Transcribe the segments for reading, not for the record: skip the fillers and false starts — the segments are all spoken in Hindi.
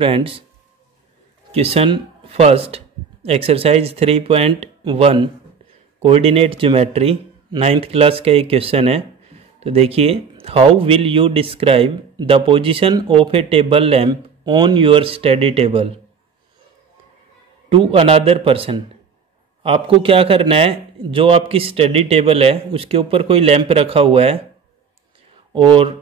friends, question first exercise 3.1 coordinate geometry 9th class का एक क्वेश्चन है। तो देखिए, how will you describe the position of a table lamp on your study table to another person. आपको क्या करना है, जो आपकी स्टडी टेबल है उसके ऊपर कोई लैंप रखा हुआ है और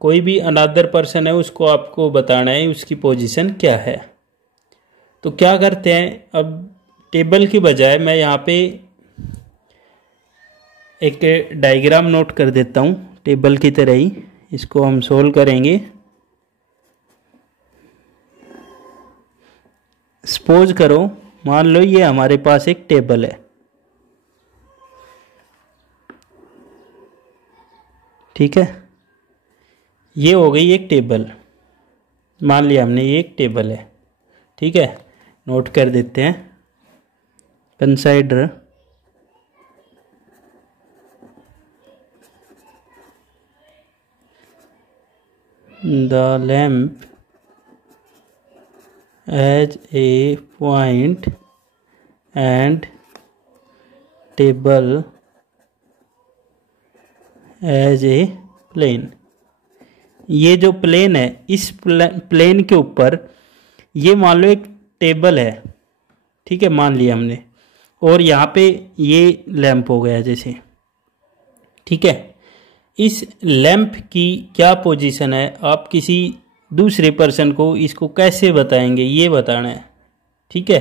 कोई भी अनदर पर्सन है, उसको आपको बताना है उसकी पोजीशन क्या है। तो क्या करते हैं, अब टेबल की बजाय मैं यहाँ पे एक डायग्राम नोट कर देता हूँ टेबल की तरह ही। इसको हम सोल्व करेंगे। सपोज करो, मान लो ये हमारे पास एक टेबल है, ठीक है। ये हो गई एक टेबल, मान लिया हमने ये एक टेबल है, ठीक है। नोट कर देते हैं, consider the lamp as a point and table as a plane. ये जो प्लेन है, इस प्लेन के ऊपर ये मान लो एक टेबल है, ठीक है, मान लिया हमने, और यहाँ पे ये लैंप हो गया जैसे, ठीक है। इस लैंप की क्या पोजीशन है, आप किसी दूसरे पर्सन को इसको कैसे बताएंगे, ये बताना है, ठीक है।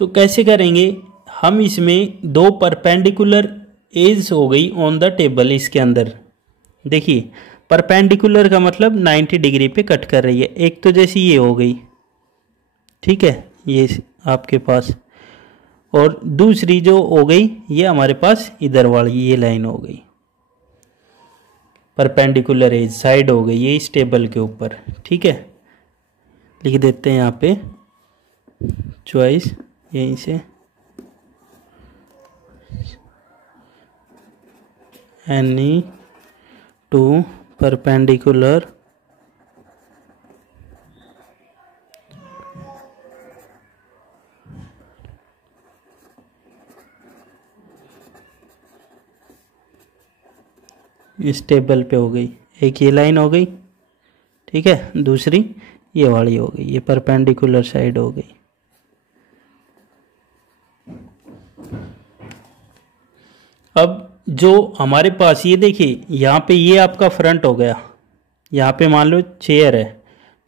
तो कैसे करेंगे हम, इसमें दो परपेंडिकुलर एज हो गई ऑन द टेबल। इसके अंदर देखिए, परपेंडिकुलर का मतलब 90 डिग्री पे कट कर रही है। एक तो जैसी ये हो गई, ठीक है, ये आपके पास, और दूसरी जो हो गई ये हमारे पास इधर वाली ये लाइन हो गई, परपेंडिकुलर एज साइड हो गई ये इस टेबल के ऊपर, ठीक है। लिख देते हैं यहाँ पे चॉइस, यहीं से एनी टू परपेंडिकुलर इस टेबल पे हो गई। एक ये लाइन हो गई, ठीक है, दूसरी ये वाली हो गई, ये परपेंडिकुलर साइड हो गई। अब जो हमारे पास ये देखिए, यहाँ पे ये आपका फ्रंट हो गया, यहाँ पे मान लो चेयर है,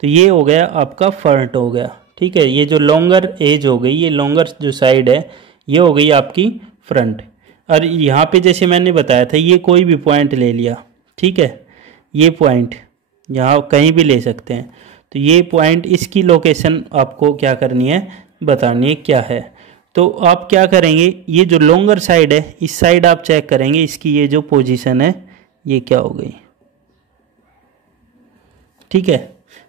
तो ये हो गया आपका फ्रंट हो गया, ठीक है। ये जो लॉन्गर एज हो गई, ये लॉन्गर जो साइड है ये हो गई आपकी फ्रंट। और यहाँ पे जैसे मैंने बताया था, ये कोई भी पॉइंट ले लिया, ठीक है, ये पॉइंट यहाँ कहीं भी ले सकते हैं। तो ये पॉइंट, इसकी लोकेशन आपको क्या करनी है, बतानी है क्या है। तो आप क्या करेंगे, ये जो लॉन्गर साइड है इस साइड आप चेक करेंगे, इसकी ये जो पोजीशन है ये क्या हो गई, ठीक है।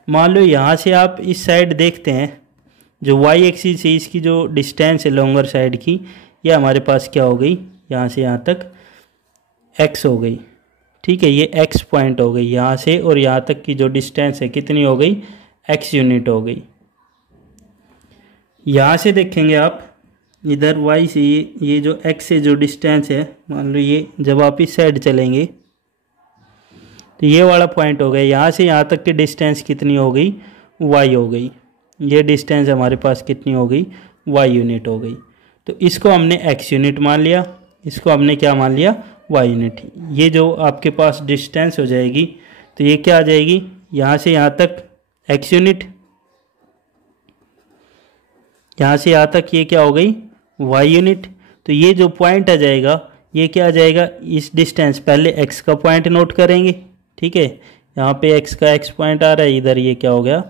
मान लो यहाँ से आप इस साइड देखते हैं, जो वाई एक्सिस है इसकी जो डिस्टेंस है लॉन्गर साइड की, ये हमारे पास क्या हो गई, यहाँ से यहाँ तक एक्स हो गई, ठीक है। ये एक्स पॉइंट हो गई यहाँ से, और यहाँ तक की जो डिस्टेंस है कितनी हो गई, एक्स यूनिट हो गई। यहाँ से देखेंगे आप, इधर वाई से ये जो एक्स से जो डिस्टेंस है, मान लो ये जब आप इस साइड चलेंगे तो ये वाला पॉइंट हो गया, यहाँ से यहाँ तक की डिस्टेंस कितनी हो गई, वाई हो गई। ये डिस्टेंस हमारे पास कितनी हो गई, वाई यूनिट हो गई। तो इसको हमने एक्स यूनिट मान लिया, इसको हमने क्या मान लिया, वाई यूनिट। ये जो आपके पास डिस्टेंस हो जाएगी, तो ये क्या आ जाएगी, यहाँ से यहाँ तक एक्स यूनिट, यहाँ से यहाँ तक ये क्या हो गई, वाई यूनिट। तो ये जो पॉइंट आ जाएगा ये क्या आ जाएगा, इस डिस्टेंस, पहले एक्स का पॉइंट नोट करेंगे, ठीक है। यहाँ पे एक्स का एक्स पॉइंट आ रहा है, इधर ये क्या हो गया,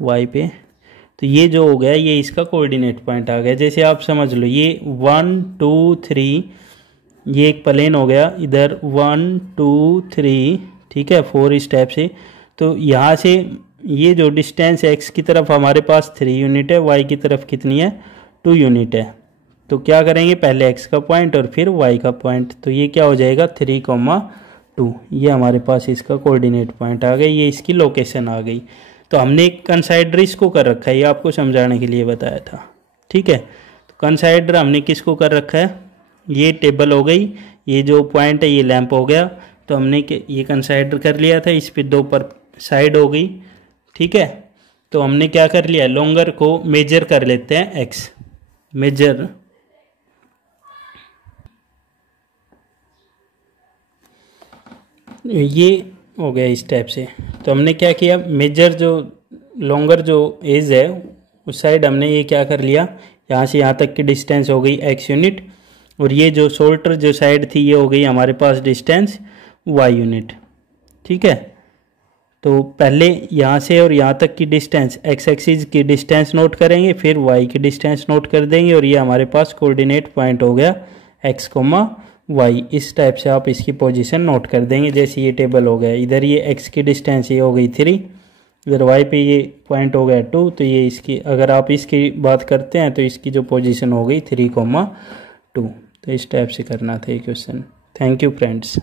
वाई पे। तो ये जो हो गया ये इसका कोऑर्डिनेट पॉइंट आ गया। जैसे आप समझ लो, ये 1 2 3, ये एक प्लेन हो गया, इधर 1 2 3, ठीक है, 4 स्टेप से। तो यहाँ से ये जो डिस्टेंस है एक्स की तरफ हमारे पास 3 यूनिट है, वाई की तरफ कितनी है, 2 यूनिट है। तो क्या करेंगे, पहले एक्स का पॉइंट और फिर वाई का पॉइंट। तो ये क्या हो जाएगा, 3, 2, ये हमारे पास इसका कोऑर्डिनेट पॉइंट आ गया, ये इसकी लोकेशन आ गई। तो तो हमने एक कंसाइडर इसको कर रखा है, ये आपको समझाने के लिए बताया था। ठीक है, तो कंसाइडर हमने किसको कर रखा है, ये टेबल हो गई, ये जो पॉइंट है ये लैंप हो गया। तो हमने ये कंसाइडर कर लिया था, इस पे 2 पर साइड हो गई। ठीक है, तो हमने क्या कर लिया, लॉन्गर को मेजर कर लेते हैं एक्स, मेजर ये हो गया इस टाइप से। तो हमने क्या किया, मेजर जो लॉन्गर जो एज है उस साइड हमने ये क्या कर लिया, यहाँ से यहाँ तक की डिस्टेंस हो गई x यूनिट, और ये जो शोल्डर जो साइड थी ये हो गई हमारे पास डिस्टेंस y यूनिट। ठीक है, तो पहले यहाँ से और यहाँ तक की डिस्टेंस x एक्सिस की डिस्टेंस नोट करेंगे, फिर y की डिस्टेंस नोट कर देंगे, और ये हमारे पास कोऑर्डिनेट पॉइंट हो गया x, y। इस टाइप से आप इसकी पोजीशन नोट कर देंगे। जैसे ये टेबल हो गया, इधर ये x की डिस्टेंस ये हो गई 3, इधर y पे ये पॉइंट हो गया 2, तो ये इसकी अगर आप इसकी बात करते हैं तो इसकी जो पोजीशन हो गई 3, 2। तो इस टाइप से करना था ये क्वेश्चन। Thank you friends.